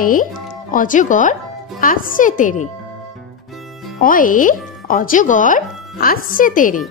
অয়ে অজগর আসছে তেরে। অয়ে অজগর আসছে তেরে।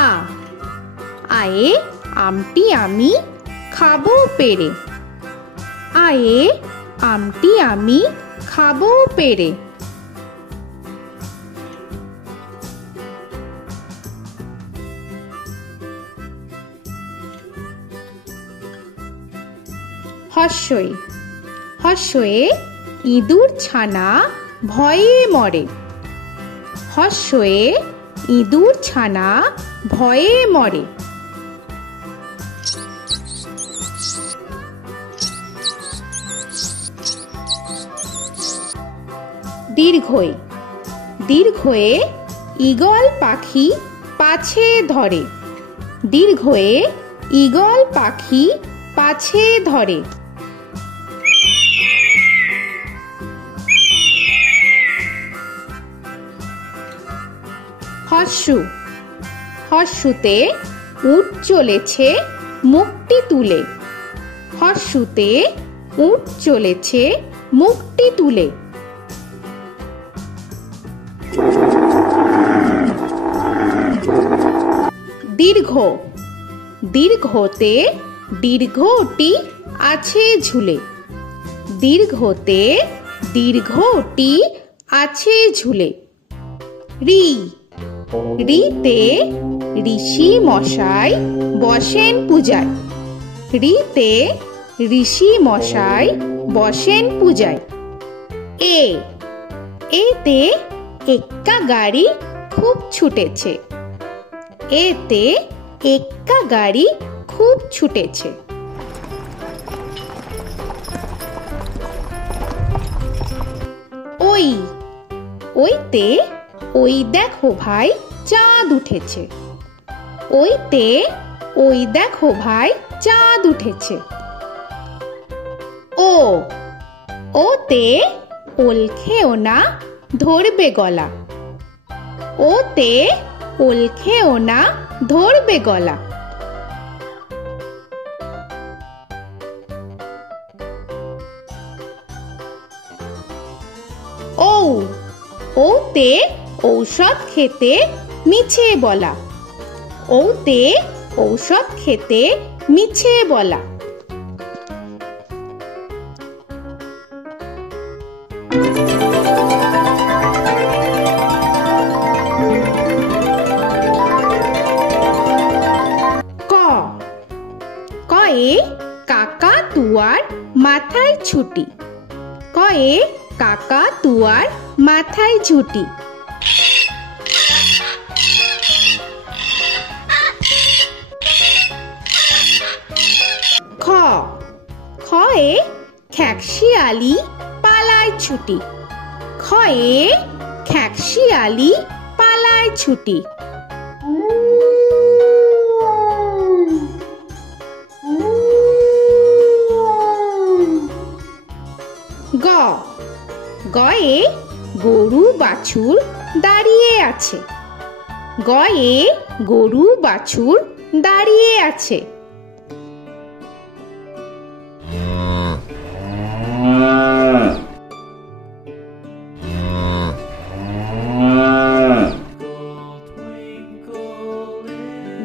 আ আয়ে আমটি আমি খাবো পেরে। আয়ে আমটি আমি খাবো পেরে। হর্ষই হর্ষয়ে ইঁদুর ছানা ভয়ে মরে। হর্ষয়ে ইঁদুর ছানা ভয়ে মরে। দীর্ঘই দীর্ঘয়ে ঈগল পাখি পাছে ধরে। দীর্ঘয়ে ঈগল পাখি পাছে ধরে। হর্ষু হর্ষুতে উট চলেছে মুখটি তুলে। হর্ষুতে উট চলেছে মুখটি তুলে। দীর্ঘ দীর্ঘতে দীর্ঘটি আছে ঝুলে। দীর্ঘতে দীর্ঘটি আছে ঝুলে। রি রিতে ঋষি মশাই বসেন পূজায়। রিতে ঋষি মশাই বসেন পূজায়। এ এতে এক্কা গাড়ি খুব ছুটেছে। এতে এক্কা গাড়ি খুব ছুটেছে। ওই ওইতে ওই দেখো ভাই চাঁদ উঠেছে। ওইতে ওই দেখো ভাই চাঁদ উঠেছে। ও ওতে ওল খেও না ধরবে গলা। ওতে ওল খেও না ধরবে গলা। ও ওতে ঔষধ খেতে মিছে বলা। ওতে ঔষধ খেতে মিছে বলা। ক কয়ে কাকা তুয়ার মাথায় ছুটি। কয়ে কাকা তুয়ার মাথায় ঝুটি। খ খয়ে খ্যাকশিয়ালি পালায় ছুটি। খয়ে খ্যাকশিয়ালি পালায় ছুটি। গ গয়ে গরু বাছুর দাঁড়িয়ে আছে। গয়ে গরু বাছুর দাঁড়িয়ে আছে।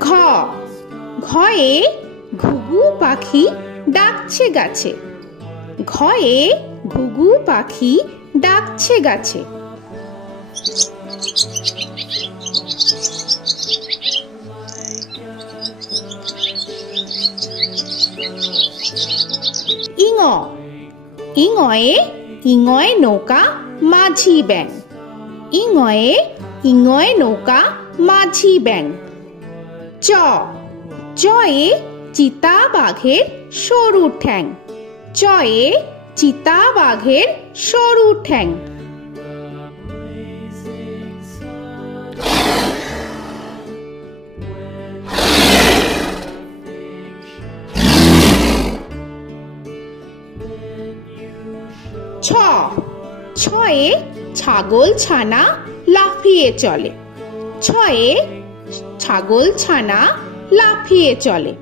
ঘ ঘয়ে ঘুঘু পাখি ডাকছে গাছে। ঘয়ে ঘুঘু পাখি ডাকছে গাছে। ইঙ ইঙয়ে ইঙয়ে নৌকা মাঝি ব্যাং। ইঙয়ে ইঙয়ে নৌকা মাঝি ব্যাং। চ চয়ে চিতা বাঘের সরু ঠ্যাং। চয়ে চিতা বাঘের সরু ঠ্যাং। ছ ছয়ে ছাগল ছানা লাফিয়ে চলে। ছয়ে ছাগল ছানা লাফিয়ে চলে।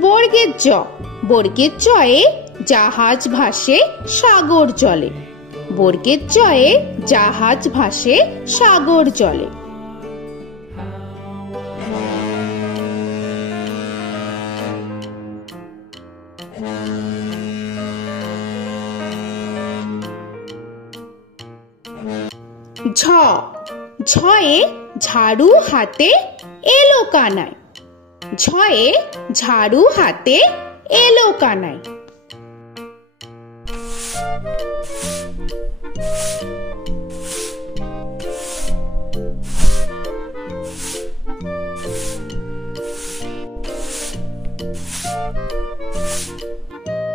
বর্গের জ, বর্গের জয়ে জাহাজ ভাসে সাগর জলে। বর্গের জয়ে জাহাজ ভাসে সাগর জলে। ঝ, ঝয়ে ঝাড়ু হাতে এলো কানাই। ঝয়ে ঝাড়ু হাতে এলো কানাই।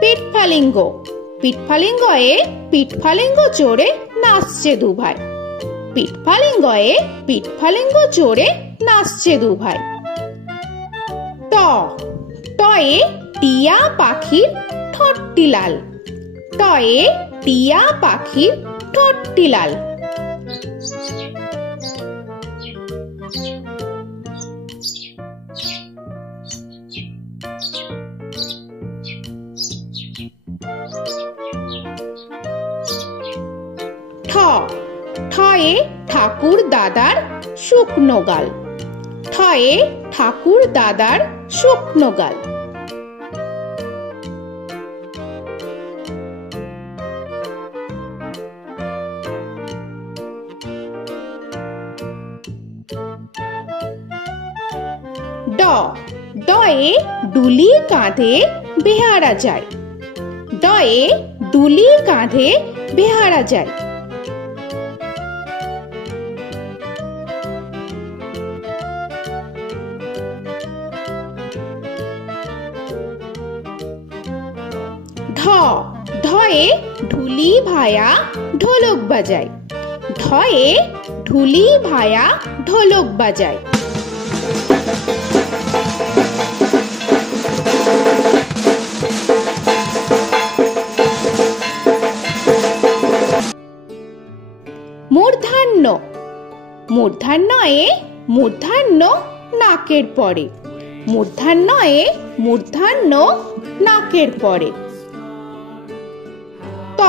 পিঠফালিঙ্গ, পিঠফালিঙ্গয়ে পিঠফালিঙ্গ চড়ে নাচছে দুভাই। পিঠফালিঙ্গয়ে পিঠফালিঙ্গ চড়ে নাচছে দুভাই। ট, টয়ে টিয়া পাখির ঠোঁটটি লাল। টয়ে টিয়া পাখির ঠোঁটটি লাল। ঠ, ঠয়ে ঠাকুর দাদার শুকনো গাল। ঠয়ে ঠাকুর দাদার শুকনো গাল। ড, ডয়ে ডুলি কাঁধে বেহারা যায়। ডয়ে ডুলি কাঁধে বেহারা যায়। ঢ, ঢয়ে ঢুলি ভায়া ঢোলক বাজায়। ঢয়ে ঢুলি ভায়া ঢোলক বাজায়। মূর্ধন্য, মূর্ধন্যয়ে মূর্ধন্য নাকের পরে। মূর্ধন্যয়ে মূর্ধন্য নাকের পরে। ত,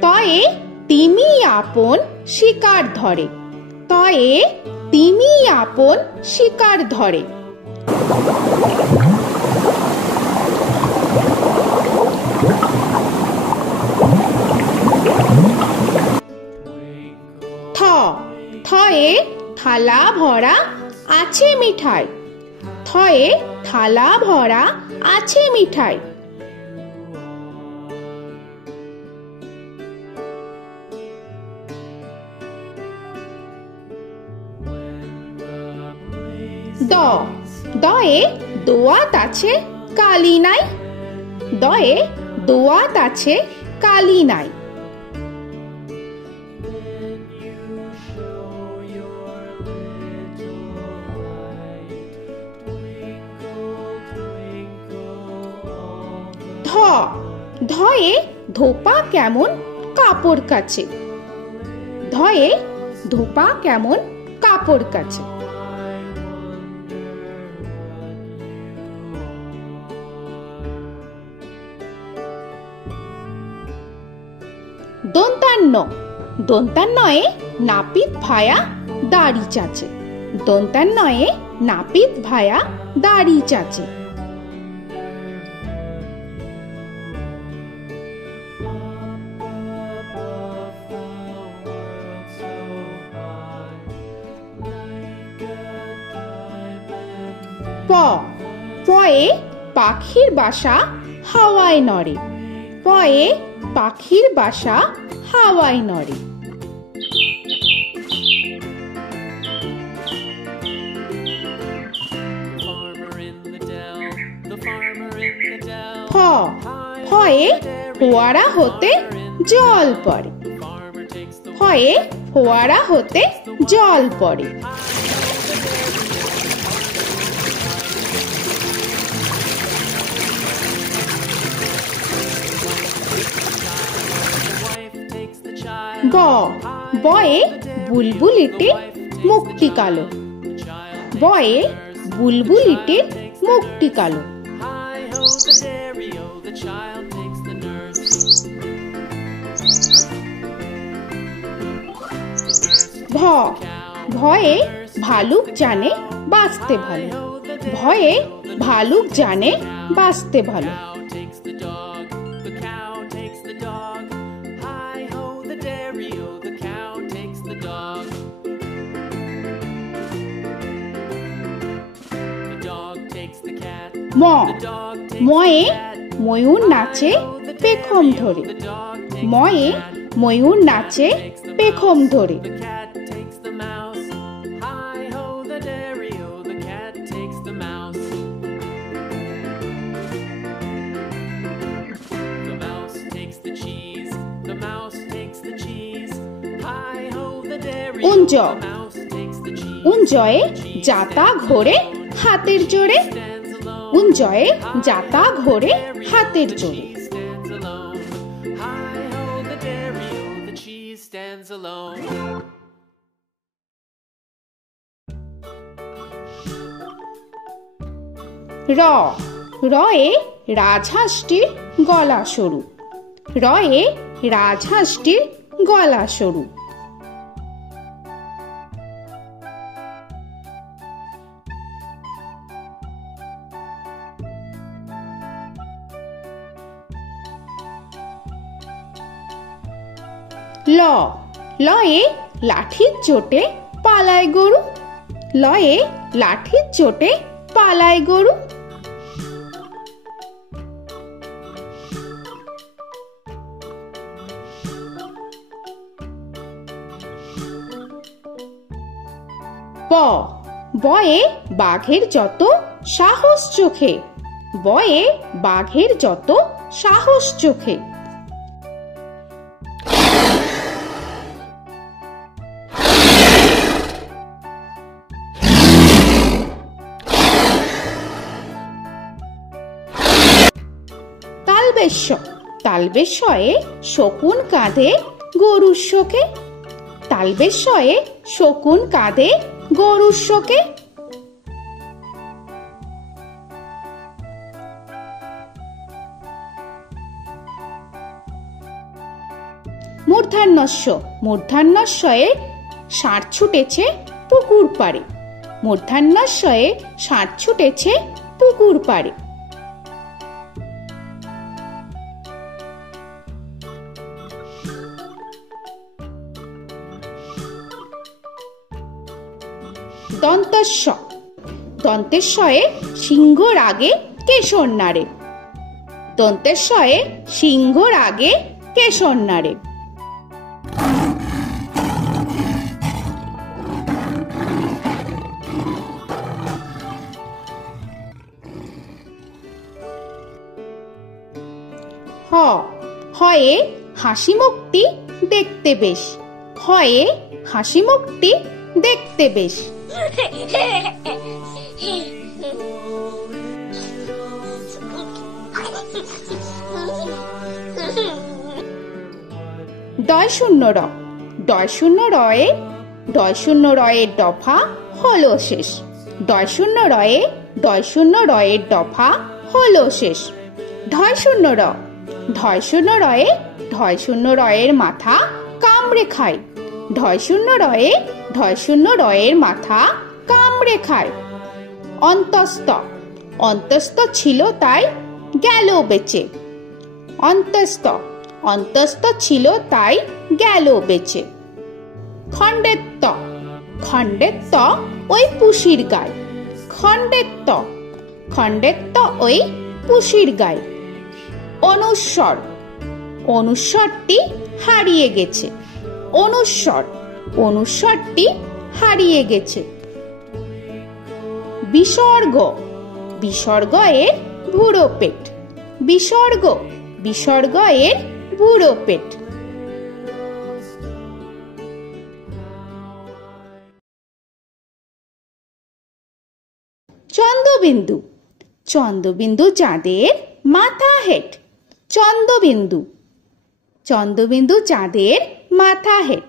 তয়ে তিমি আপন শিকার ধরে। তয়ে তিমি আপন শিকার ধরে। থ, থয়ে থালা ভরা আছে মিঠাই। থয়ে থালা ভরা আছে মিঠাই। দ, দয়ে দোয়াত আছে কালি নাই। দয়ে দোয়াত আছে কালি নাই। ধ, ধয়ে ধোপা কেমন কাপড় কাচে। ধয়ে ধোপা কেমন কাপড় কাচে। দন্তান্ন, দন্তান্নয়ে নাপিত ভায়া দাড়ি চাচে। দন্তান্নয়ে নাপিত ভায়া দাড়ি চাচে। প, পয়ে পাখির বাসা হাওয়ায় নড়ে। পয়ে পাখির বাসা হাওয়ায় নড়ে। ফ, ফয়ে ফোয়ারা হতে জল পড়ে। ফয়ে ফোয়ারা হতে জল পড়ে। ব বয়ে বুলবুলিটির মুখটি কালো। বয়ে বুলবুলিটির মুখটি কালো। ভ ভয়ে ভালুক জানে বাঁচতে ভালো। ভয়ে ভালুক জানে বাঁচতে ভালো। ম ময়ে ময়ূর নাচে পেখম ধরে। ময়ে ময়ূর নাচে পেখম ধরে। উঞ্জ উঞ্জয়ে যাতা ঘোরে হাতের জোরে। উঞ্জয়ে যাতা ঘোরে হাতের জোরে। র রয়ে রাজহাঁসটির গলা সরু। রয়ে রাজহাঁসটির গলা সরু। ল লয়ে লাঠির চোটে পালায় গরু। লয়ে লাঠির চোটে পালায় গরু। ব বয়ে বাঘের যত সাহস চোখে। বয়ে বাঘের যত সাহস চোখে। তালবেশ্য তালবেশ্যয়ে শকুন কাঁধে গরুর শোকে। তালবেশ্যয়ে শকুন কাঁধে গরুর শোকে। মূর্ধন্যস্য মূর্ধন্যস্বয়ে ষাঁড় ছুটেছে পুকুর পাড়ে। মূর্ধন্যস্বয়ে ষাঁড় ছুটেছে পুকুর পাড়ে। দন্তস্ব দন্তেশ্বয়ে সিংহর আগে কেশর নাড়ে। দন্তেশ্বয়ে সিংহর আগে কেশর নাড়ে। হ হয়ে হাসি মুখটি দেখতে বেশ। হয়ে হাসি মুখটি দেখতে বেশ। ডয় শূন্য র ডয় শূন্য রয়ে ডয় শূন্য রয়ের দফা হলো শেষ। ডয় শূন্য রয়ে ডয় শূন্য রয়ের দফা হলো শেষ। ঢয় শূন্য র ঢয় শূন্য রয়ে ঢয় শূন্য রয়ের মাথা কামড়ে খায়। ঢয় শূন্য রয়ে ঢয় শূন্য রয়ের মাথা কামড়ে খায়। অন্তস্থ অন্তস্থ ছিল তাই গেল বেঁচে। অন্তস্থ অন্তস্থ ছিল তাই গেল বেঁচে। খণ্ডেত্ব খণ্ডেত্ব ওই পুষির গায়। খণ্ডেত্ব খণ্ডেত্ব ওই পুষির গায়। অনুস্বর অনুস্বরটি হারিয়ে গেছে। অনুস্বর অনুস্বরটি হারিয়ে গেছে। বিসর্গ বিসর্গ এর বুড়ো পেট। বিসর্গ বিসর্গ এর বুড়ো পেট। চন্দ্রবিন্দু চন্দ্রবিন্দু চাঁদের মাথা হেট। চন্দ্রবিন্দু চন্দ্রবিন্দু চাঁদের মাথা হেট।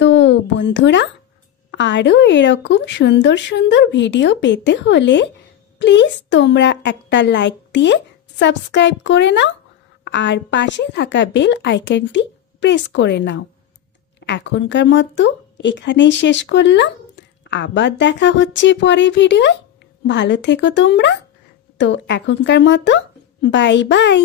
তো বন্ধুরা, আরও এরকম সুন্দর সুন্দর ভিডিও পেতে হলে প্লিজ তোমরা একটা লাইক দিয়ে সাবস্ক্রাইব করে নাও আর পাশে থাকা বেল আইকনটি প্রেস করে নাও। এখনকার মতো এখানেই শেষ করলাম, আবার দেখা হচ্ছে পরের ভিডিওয়। ভালো থেকো তোমরা। তো এখনকার মতো বাই বাই।